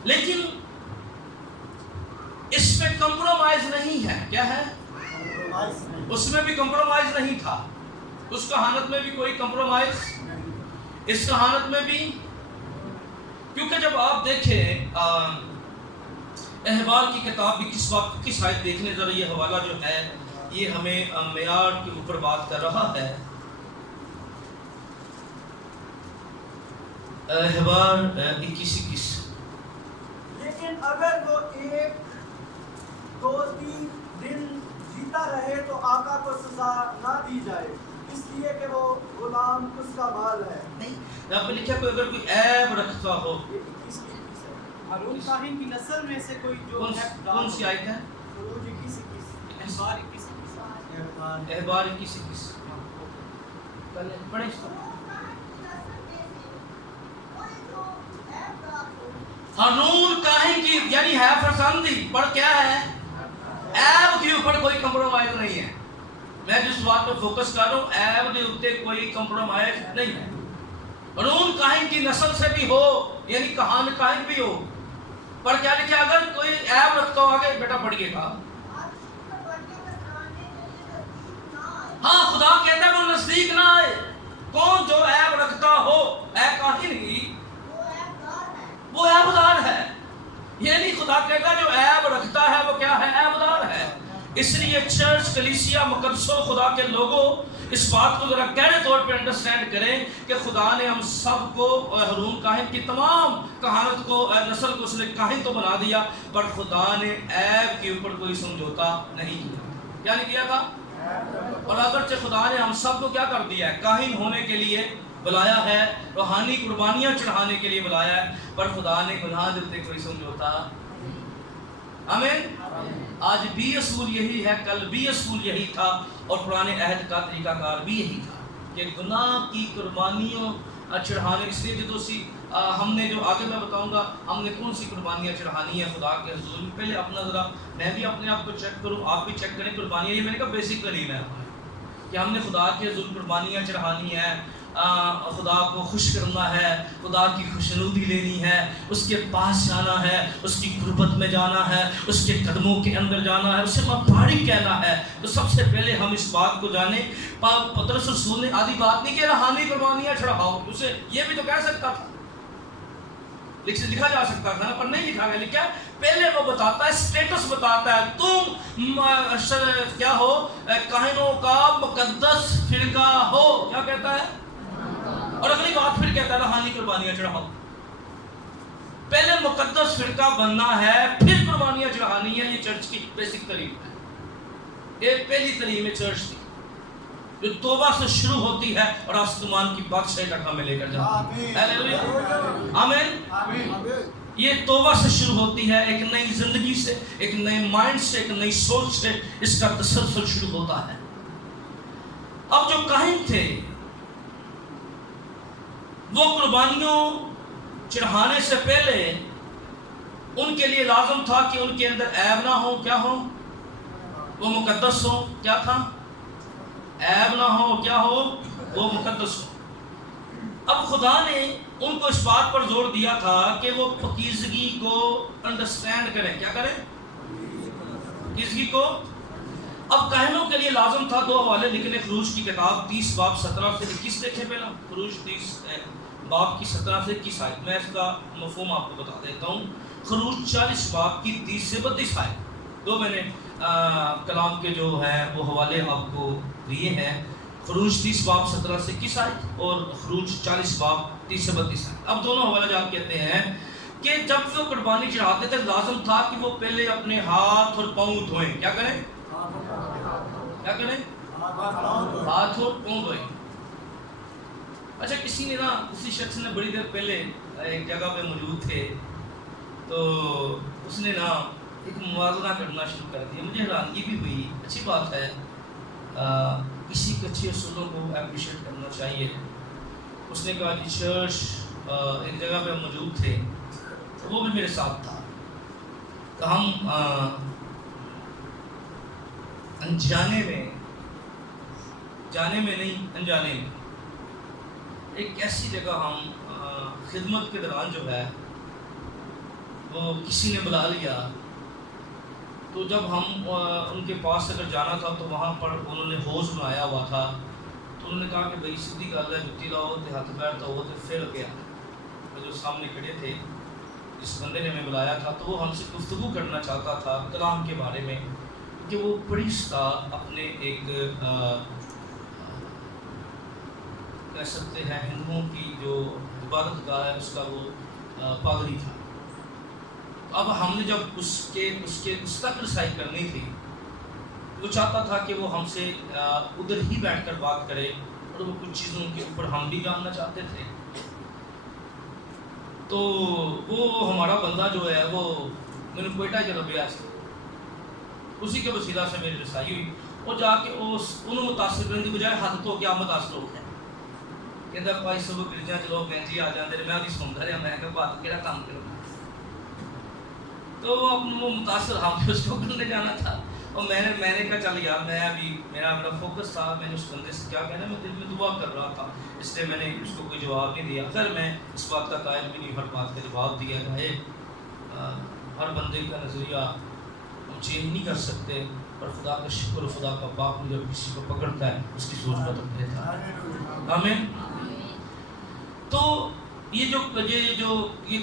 لیکن اس میں کمپرومائز نہیں ہے۔ کیا ہے؟ اس میں بھی کمپرومائز نہیں تھا، اس کہانت میں بھی کوئی کمپرومائز، اس کہانت میں بھی، کیونکہ جب آپ دیکھیں احبار کی کتاب بھی کس وقت کس آیت دیکھنے، ذرا یہ حوالہ جو ہے یہ ہمیں معیار کے اوپر بات کر رہا ہے۔ احبار 21:21، لیکن اگر وہ 1 2 3 دن جیتا رہے تو آقا کو سزا نہ دی جائے، اس لیے کہ وہ غلام اس کا مال ہے۔ نہیں، یہاں پہ لکھا کوئی اگر کوئی عیب رکھتا ہو۔ ہارون کاہن کی نسل میں سے کوئی جو کون سی آیت ہے؟ احبار 21:21 پڑھیں اس کو۔ ہارون کاہن کی یعنی ہے فرزندی، پر کیا ہے؟ عیب کے اوپر کوئی کمپرومائز نہیں ہے۔ میں جس بات پر فوکس کر رہا ہوں، عیب کے اوپر کوئی کمپرومائز نہیں ہے۔ ہارون کاہن کی نسل سے بھی ہو، یعنی کاہن بھی ہو، پر کیا لکھا؟ اگر کوئی عیب رکھتا ہو، آگے بیٹا پڑھیے گا۔ ہاں، خدا کہتا ہے وہ نزدیک نہ آئے۔ کون؟ جو عیب رکھتا ہو، اے کاہن ہی وہ عیبدار ہے، یعنی خدا کہتا ہے جو عیب رکھتا ہے وہ کیا ہے؟ عیبدار ہے۔ اس لیے چرچ، کلیسیا، مقدسوں، خدا کے لوگوں اس بات کو ذرا گہرے طور پہ انڈرسٹینڈ کریں کہ خدا نے ہم سب کو، ہارون کاہن کی تمام کہانت کو، نسل کو اس نے کاہن تو بنا دیا، پر خدا نے عیب کے اوپر کوئی سمجھوتا نہیں کیا۔ کیا نہیں کیا تھا؟ اور اگرچہ خدا نے ہم سب کو کیا کر دیا ہے؟ کاہن ہونے کے لیے بلایا ہے، روحانی قربانیاں چڑھانے کے لیے بلایا ہے، پر خدا نے گناہ دیتے کوئی سمجھوتا آمین. آج بھی اصول یہی ہے, کل بھی اصول یہی تھا, اور پرانے عہد کا طریقہ کار بھی یہی تھا کہ گناہ کی قربانیوں چڑھانے. اس لیے جو ہم نے جو آگے میں بتاؤں گا ہم نے کون سی قربانیاں چڑھانی ہیں خدا کے حضور میں. پہلے اپنا ذرا میں بھی اپنے آپ کو چیک کروں, آپ بھی چیک کریں قربانیاں. یہ میں نے کہا بیسک تعلیم ہے کہ ہم نے خدا کے حضور قربانیاں چڑھانی ہے, خدا کو خوش کرنا ہے, خدا کی خوشنودی لینی ہے, اس کے پاس جانا ہے, اس کی قربت میں جانا ہے, اس کے قدموں کے اندر جانا ہے, اسے مبارک کہنا ہے. تو سب سے پہلے ہم اس بات کو جانیں. پطرس رسول نے آدھی بات نہیں کہ روحانی قربانیاں چڑھاؤ, اسے یہ بھی تو کہہ سکتا تھا, لکھا جا سکتا تھا نا, پر نہیں لکھا گیا. لکھا پہلے وہ بتاتا ہے, اسٹیٹس بتاتا ہے, تم کیا ہو, کاہنوں کا مقدس فرقہ ہو. کیا کہتا ہے؟ اور اگلی بات پھر کہتا ہے روحانی قربانیاں چڑھاؤ. پہلے مقدس فرقہ بننا ہے, پھر قربانیاں چڑھانی ہے. یہ چرچ کی بیسک تعلیم ہے. ایک پہلی تعلیم ہے چرچ کی جو توبہ سے شروع ہوتی ہے اور آسمان کی بادشاہی تک ہمیں لے کر جاتی ہے. ہیلیلویا, آمین. یہ توبہ سے شروع ہوتی ہے, ایک نئی زندگی سے, ایک نئے مائنڈ سے, ایک نئی سوچ سے اس کا تسلسل شروع ہوتا ہے. اب جو کاہن تھے وہ قربانیوں چڑھانے سے پہلے ان کے لیے لازم تھا کہ ان کے اندر عیب نہ ہو. کیا ہو؟ وہ مقدس ہو. کیا تھا؟ عیب نہ ہو. کیا ہو؟ وہ مقدس ہو. اب خدا نے ان کو اس بات پر زور دیا تھا کہ وہ پاکیزگی کو انڈرسٹینڈ کریں. کیا کریں؟ پاکیزگی کو. اب کاہنوں کے لیے لازم تھا دو حوالے لکھنے. خروج کی کتاب 30 باب 17 سے 21 دیکھیں. پہلا خروج 30 باب کی 17 سے 21 آیت. میں اس کا مفہوم آپ کو بتا دیتا ہوں. خروج 40 باب کی 30 سے 32 آیت. دو میں نے کلام کے جو ہے وہ حوالے آپ کو دیے ہیں. خروج 30 باب 17 سے 21 آیت اور خروج 40 باب 30 سے 32 آیت. اب دونوں حوالے جات کہتے ہیں کہ جب وہ قربانی چڑھاتے تھے لازم تھا کہ وہ پہلے اپنے ہاتھ اور پاؤں دھوئیں. کیا کریں؟ کیا کریں؟ ہاتھ اور پاؤں دھوئیں. اچھا, کسی شخص نے بڑی دیر پہلے ایک جگہ پہ موجود تھے تو اس نے ایک موازنہ کرنا شروع کر دیا. مجھے حیرانگی بھی ہوئی. اچھی بات ہے, کسی اچھے اصولوں کو اپریشیٹ کرنا چاہیے. اس نے کہا کہ چرچ ایک جگہ پہ موجود تھے, وہ بھی میرے ساتھ تھا, تو ہم انجانے میں ایک ایسی جگہ ہم خدمت کے دوران جو ہے وہ کسی نے بلا لیا. تو جب ہم ان کے پاس اگر جانا تھا تو وہاں پر انہوں نے حوض بنایا ہوا تھا. تو انہوں نے کہا کہ بھائی سیدھی گل ہے, جتی لاؤ تے ہاتھ پیر دھو تے پھر گیا. جو سامنے کھڑے تھے جس بندے نے ہمیں بلایا تھا تو وہ ہم سے گفتگو کرنا چاہتا تھا کلام کے بارے میں, کہ وہ پریسٹ تھا, اپنے ایک کہہ سکتے ہیں ہندوؤں کی جو عبادت گاہ ہے اس کا وہ پادری تھا. اب ہم نے جب اس کے مستقل رسائی کرنی تھی, وہ چاہتا تھا کہ وہ ہم سے ادھر ہی بیٹھ کر بات کرے, اور وہ کچھ چیزوں کے اوپر ہم بھی جاننا چاہتے تھے. تو وہ ہمارا بندہ جو ہے وہ میں نے کوئٹہ چلا گیا, اسی کے وسیلہ سے میری رسائی ہوئی. اور جا کے انہوں متاثر کرنے کی بجائے حد تو کیا متاثر ہو گیا. کہتا بھائی صبح گرجا چلو بہن جی آ جاتے, میں ابھی سنتا رہا, میں کہا بات کہڑا کام کروں. تو وہ متاثر ہم نے اس کو کرنے جانا تھا, اور میں نے کہا چل یار میں ابھی میرا فوکس تھا, میں نے اس بندے سے کیا کہنا, میں دل میں دعا کر رہا تھا, اس لیے میں نے اس کو کوئی جواب نہیں دیا. پھر میں اس بات کا قائل بھی نہیں, ہر بات کا جواب دیا ہے. ہر بندے کا نظریہ ہم چینج نہیں کر سکتے, اور خدا کا شکر و خدا کا باپ جب کسی کو پکڑتا ہے اس کی سوچ بدل دیتا ہے. آمین. تو یہ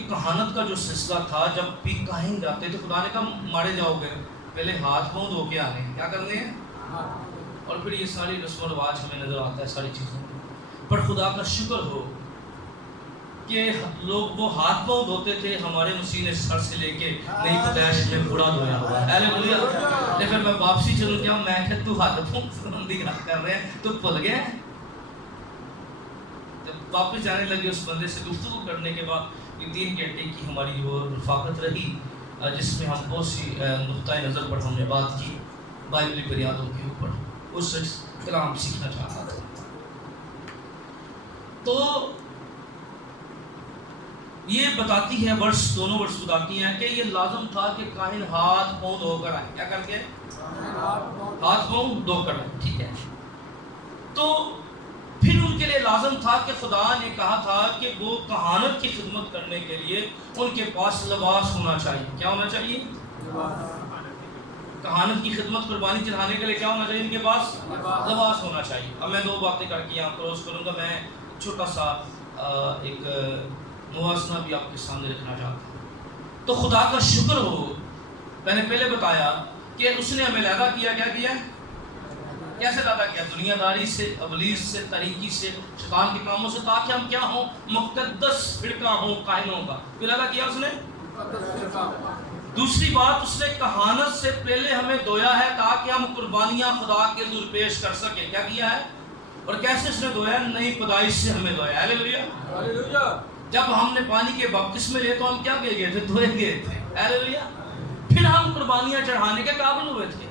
کہانت کا جو سلسلہ تھا, جب بھی کاہن جاتے تو خدا نے کہا مارے جاؤ گے, پہلے ہاتھ پاؤں دھو کے آنے ہیں. کیا کرنے ہیں؟ اور پھر یہ ساری رسم و رواج ہمیں نظر آتا ہے ساری چیزوں. پر خدا کا شکر ہو کہ لوگ وہ ہاتھ پاؤں دھوتے تھے, ہمارے مسیح نے سر سے لے کے نئی پیدائش میں گھوڑا دھویا ہوا ہے. ہیلیلویا. پھر میں واپسی چلوں کیا, میں کہ تو ہاتھ پاؤں سرمندی کر رہے ہیں, تو بھول گیا. جب واپس جانے لگے اس بندے سے گفتگو کرنے کے بعد 3 گھنٹے کی ہماری وہ رفاقت رہی, جس میں ہم بہت سی نقطۂ نظر پر ہم نے بات کی بائبلی بنیادوں کے اوپر، اس سے کلام سیکھنا چاہتا تھا۔ تو یہ بتاتی ہے دونوں ورس بتاتی ہیں کہ یہ لازم تھا کہ کاہن ہاتھ پاؤں دھو کر آئے۔ کیا کر کے؟ ہاتھ پاؤں دھو کر آئے، ٹھیک ہے۔ تو پھر ان کے لیے لازم تھا کہ خدا نے کہا تھا کہ وہ کہانت کی خدمت کرنے کے لیے ان کے پاس لباس ہونا چاہیے۔ کیا ہونا چاہیے؟ کہانت کی خدمت قربانی چڑھانے کے لیے کیا ہونا چاہیے؟ ان کے پاس لباس ہونا چاہیے۔ اب میں دو باتیں کر کے یہاں کلوز کروں گا۔ میں چھوٹا سا ایک موازنہ بھی آپ کے سامنے رکھنا چاہتا ہوں۔ تو خدا کا شکر ہو، میں نے پہلے بتایا کہ اس نے ہمیں لیدا کیا۔ کیا کیا؟ کیسے لیدا کیا؟ دنیا داری سے، ابلیس سے، تاریکی سے، شیطان کے کاموں سے، تاکہ ہم کیا ہوں؟ مقدس فرقہ ہوں کائنوں کا۔ کیوں لیدا کیا اس نے؟ دوسری بات، اس نے کہانت سے پہلے ہمیں دھویا ہے تاکہ ہم قربانیاں خدا کے حضور پیش کر سکیں۔ کیا کیا ہے؟ اور کیسے اس نے دھویا؟ نئی پیدائش سے ہمیں دھویا۔ ہاللیلویہ۔ جب ہم نے پانی کے بپتسمے لیے تو ہم کیا کیے گئے تھے؟ دھوئے گئے تھے۔ ہاللیلویہ۔ پھر ہم قربانیاں چڑھانے کے قابل ہوئے تھے۔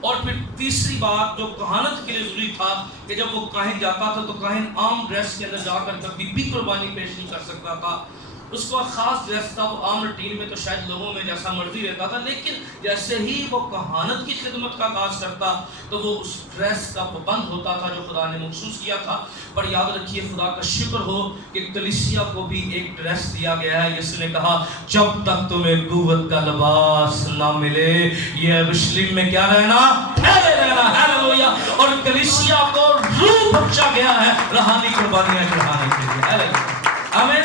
اور پھر تیسری بات جو کہانت کے لیے ضروری تھا کہ جب وہ کاہن جاتا تھا تو کاہن عام ڈریس کے اندر جا کر کبھی بھی قربانی پیش نہیں کر سکتا تھا۔ اس کا خاص ڈریس تھا، وہ عام روٹین میں تو شاید لوگوں میں جیسا مرضی رہتا تھا، لیکن جیسے ہی وہ کہانت کی خدمت کا آغاز کرتا تو وہ اس ڈریس کا پابند ہوتا تھا جو خدا نے مخصوص کیا تھا۔ پر یاد رکھیے، خدا کا شکر ہو کہ کلیسیا کو بھی ایک ڈریس دیا گیا ہے۔ یسوع نے کہا جب تک تمہیں قوت کا لباس نہ ملے یہ یروشلم میں کیا رہنا؟ ٹھہرے رہنا۔ ہاللیلویہ۔ اور کلیسیا کو روح بخشا گیا ہے روحانی قربانیاں چڑھانے کے لیے۔ ہاللیلویہ۔ آمین۔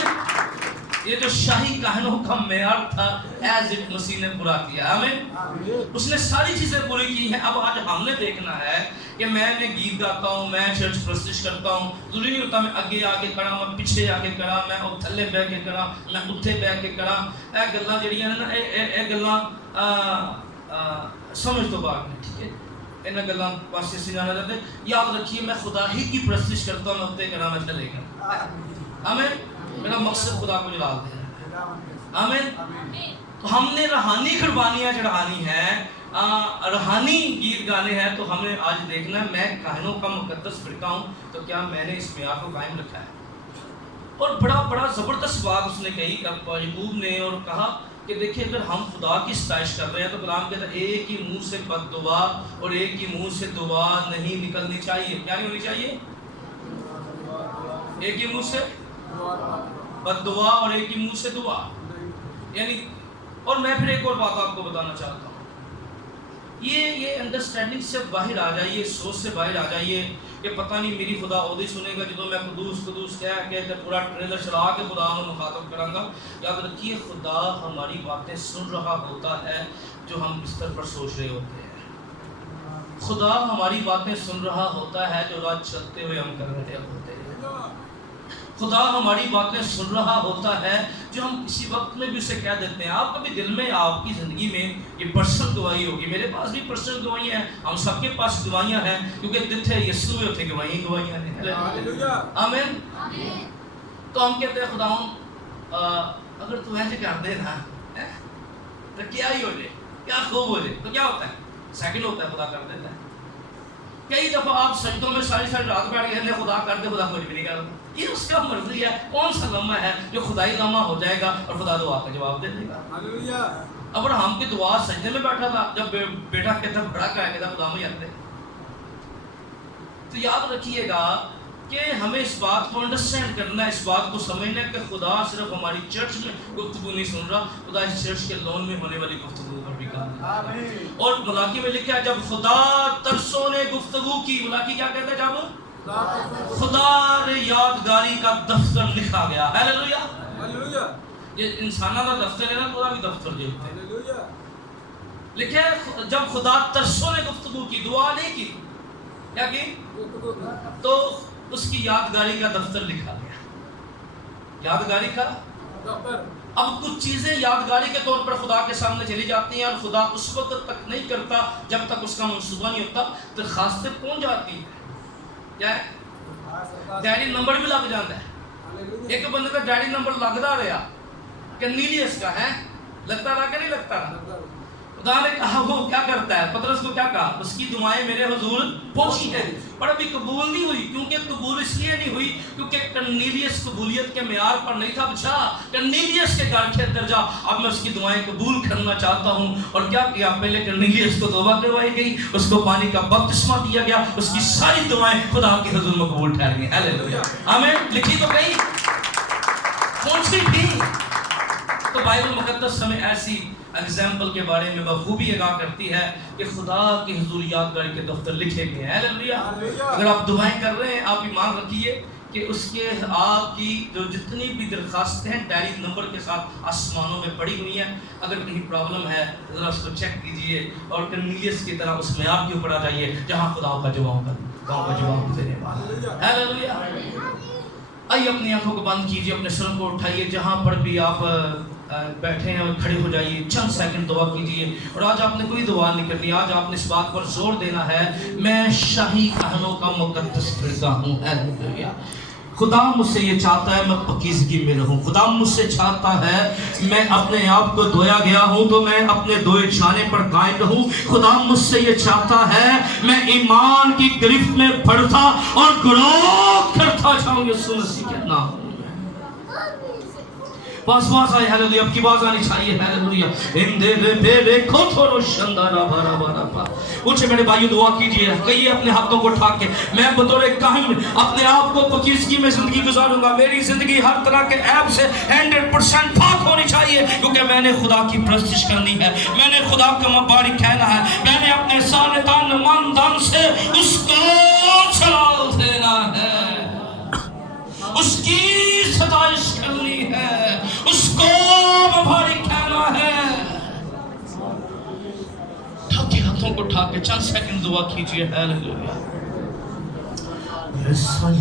یہ جو شاہی کاہنوں کا معیار تھا ایز اٹ مسیح نے پورا کیا۔ آمین۔ اس نے ساری چیزیں پوری کی ہیں۔ اب آج ہم نے دیکھنا ہے کہ میں نے گیت گاتا ہوں، میں چرچ پرستش کرتا ہوں، ضروری نہیں ہوتا میں آگے آ کے کڑا، میں پیچھے آ کے کڑا، میں تھلے بہ کے کڑا، میں اتھے بہ کے کڑا۔ اے گلاں جڑیاں نا، اے گلاں سمجھ تو بات نہیں، ٹھیک ہے؟ انہاں گلاں پاسے سے جانا چاہتے۔ یاد رکھیے میں خدا ہی کی پرستش کرتا ہوں، میں اتھے کڑا، میں تھلے کڑا۔ آمین۔ میرا مقصد خدا کو جلال دینا۔ آمین۔ تو ہم نے روحانی قربانیاں چڑھانی ہیں، روحانی گیت گانے ہیں۔ تو ہم نے آج دیکھنا ہے میں کاہنوں کا مقدس فرقہ ہوں، تو کیا میں نے اس معیار کو قائم رکھا ہے؟ اور بڑا زبردست بات اس نے کہی یعقوب نے، اور کہا کہ دیکھیں اگر ہم خدا کی ستائش کر رہے ہیں تو کلام کہتا ہے ایک ہی منہ سے بد دعا اور ایک ہی منہ سے دعا نہیں نکلنی چاہیے۔ کیا نہیں ہونی چاہیے؟ ایک ہی منہ سے بد دعا اور ایک ہی منہ سے دعا، یعنی۔ اور میں پھر ایک اور بات آپ کو بتانا چاہتا ہوں، یہ انڈرسٹینڈنگ سے باہر آ جائیے، سوچ سے باہر آ جائیے کہ پتہ نہیں میری خدا عہدی سنے گا جدوں میں قدوس قدوس کہہ کے پورا ٹریلر چلا کے خدا کو مخاطب کراں گا۔ یاد رکھیے خدا ہماری باتیں سن رہا ہوتا ہے جو ہم بستر پر سوچ رہے ہوتے ہیں۔ خدا ہماری باتیں سن رہا ہوتا ہے جو رات چلتے ہوئے ہم کر رہے ہوتے ہیں۔ خدا ہماری باتیں سن رہا ہوتا ہے جو ہم کسی وقت میں بھی اسے کہہ دیتے ہیں۔ آپ کبھی دل میں، آپ کی زندگی میں یہ پرسنل گواہی ہوگی، میرے پاس بھی پرسنل گواہیاں ہیں، ہم سب کے پاس گواہیاں ہیں، کیونکہ جتھے یسوع ہے اتھے گواہیاں ہیں۔ آمین۔ تو ہم کہتے ہیں خداوند اگر تو ایسے کر دے نا تو کیا ہی ہو جائے، کیا خوب ہو جائے، تو کیا ہوتا ہے؟ سیکنڈ ہوتا ہے، خدا کر دیتا ہے۔ کئی دفعہ آپ سجدوں میں ساری رات بیٹھ گئے خدا کر دے، خدا کچھ بھی نہیں کرتا۔ یہ اس کا مرضی ہے، کون سا لمحہ ہے جو خدائی لمحہ ہو جائے گا اور خدا دعا کا جواب دے دے گا۔ ابراہیم کی دعا سجدے میں بیٹھا تھا، جب بیٹا کہتا بڑا کہا کہتا خدا میں یاد دے۔ تو یاد رکھیے گا کہ ہمیں اس بات کو انڈرسٹینڈ کرنا ہے، اس بات کو سمجھنا ہے کہ خدا صرف ہماری چرچ میں گفتگو نہیں سن رہا، خدا اس چرچ کے لون میں ہونے والی گفتگو پر بھی کام کرتا ہے۔ اور ملاکی میں لکھا ہے جب خدا ترسوں نے گفتگو کی، ملاکی کیا کہتا ہے؟ جب خدا نے یادگاری کا دفتر لکھا گیا۔ ہاللیلویہ۔ یہ انسانوں کا دفتر ہے نا، خدا بھی دفتر دیتے ہیں۔ لکھے جب خدا ترسوں نے گفتگو کی، دعا نہیں کی، کیا کی؟ تو اس کی یادگاری کا دفتر لکھا گیا۔ یادگاری کا دفتر۔ اب کچھ چیزیں یادگاری کے طور پر خدا کے سامنے چلی جاتی ہیں اور خدا اس وقت تک نہیں کرتا جب تک اس کا منصوبہ نہیں ہوتا، درخواستیں پہنچ جاتی ہیں۔ کیا ہے؟ ڈیڈی نمبر بھی لگ جاتا ہے۔ ایک بندے کا ڈیڈی نمبر لگتا رہا کہ نیلیس کا ہے، لگتا رہا کہ نہیں لگتا رہا؟ خدا نے کہا وہ کیا کرتا ہے، پطرس کو کیا کہا، اس کی دعائیں میرے حضور پہنچی ہیں، پر ابھی قبول نہیں ہوئی. کیونکہ قبول اس لیے نہیں ہوئی کیونکہ کرنیلیس قبولیت کے معیار پر نہیں تھا. اچھا کرنیلیس کے گھر کے اندر جا، اب میں اس کی دعائیں قبول کرنا چاہتا ہوں. اور کیا کیا، پہلے کرنیلیس کو توبہ کروائی گئی، اس کو پانی کا بپتسمہ دیا گیا، اس کی ساری دعائیں خدا کے حضور میں قبول ٹھہر گئی. ہاللیلویہ آمین. لکھی تو کہیں پہنچی تھی. تو بائبل مقدس ہمیں ایسی ایگزامپل کے بارے میں بخوبی آگاہ کرتی ہے کہ خدا کی حضور یادگاری کے دفتر لکھے گئے ہیں. ہاللیلویہ. اگر آپ دعائیں کر رہے ہیں، آپ ایمان رکھیے کہ اس کے آپ کی جو جتنی بھی درخواستیں ہیں ڈائری نمبر کے ساتھ آسمانوں میں پڑی ہوئی ہیں. اگر کہیں پرابلم ہے ذرا اس کو چیک کیجئے اور کرنیلیس کی طرح اس معیار کے اوپر آ جائیے جہاں خدا کا جواب دینے والا. ہاللیلویہ. آئیے اپنی آنکھوں کو بند کیجئے، اپنے سروں کو اٹھائیے، جہاں پر بھی آپ بیٹھے ہیں اور کھڑے ہو جائیے، چند سیکنڈ دعا کیجئے. اور آج آپ نے کوئی دعا نہیں کرنی، آج آپ نے اس بات پر زور دینا ہے میں شاہی کہنوں کا مقدس فرقہ ہوں. ہاللیلویہ. خدا مجھ سے یہ چاہتا ہے میں پاکیزگی میں رہوں. خدا مجھ سے چاہتا ہے میں اپنے آپ کو دھویا گیا ہوں تو میں اپنے دھوئے جانے پر قائم رہوں. خدا مجھ سے یہ چاہتا ہے میں ایمان کی گرفت میں پڑتا اور گروہ کرتا جاؤں یسوع مسیح کے نام میں. بس آئے. ہاللیلویہ. اب کی باز آنی چاہیے. ہاللیلویہ. اونچے میرے بھائیو دعا کیجئے. کہیے اپنے ہاتھوں کو اٹھا کے میں بطور کاہن اپنے آپ کو پاکیزگی میں زندگی گزاروں گا. میری زندگی ہر طرح کے عیب سے 100% پاک ہونی چاہیے کیونکہ میں نے خدا کی پرستش کرنی ہے، میں نے خدا کا مبارک کہنا ہے، میں نے اپنے سارے تن من دھن سے اس کو چلا دینا ہے، اس کی ستائش کرنی ہے، اس کو مبارک کہنا ہے. ٹھاکے ہاتھوں کو اٹھا کے چند سیکنڈ دعا کیجئے. ہاللیلویہ. Yes, I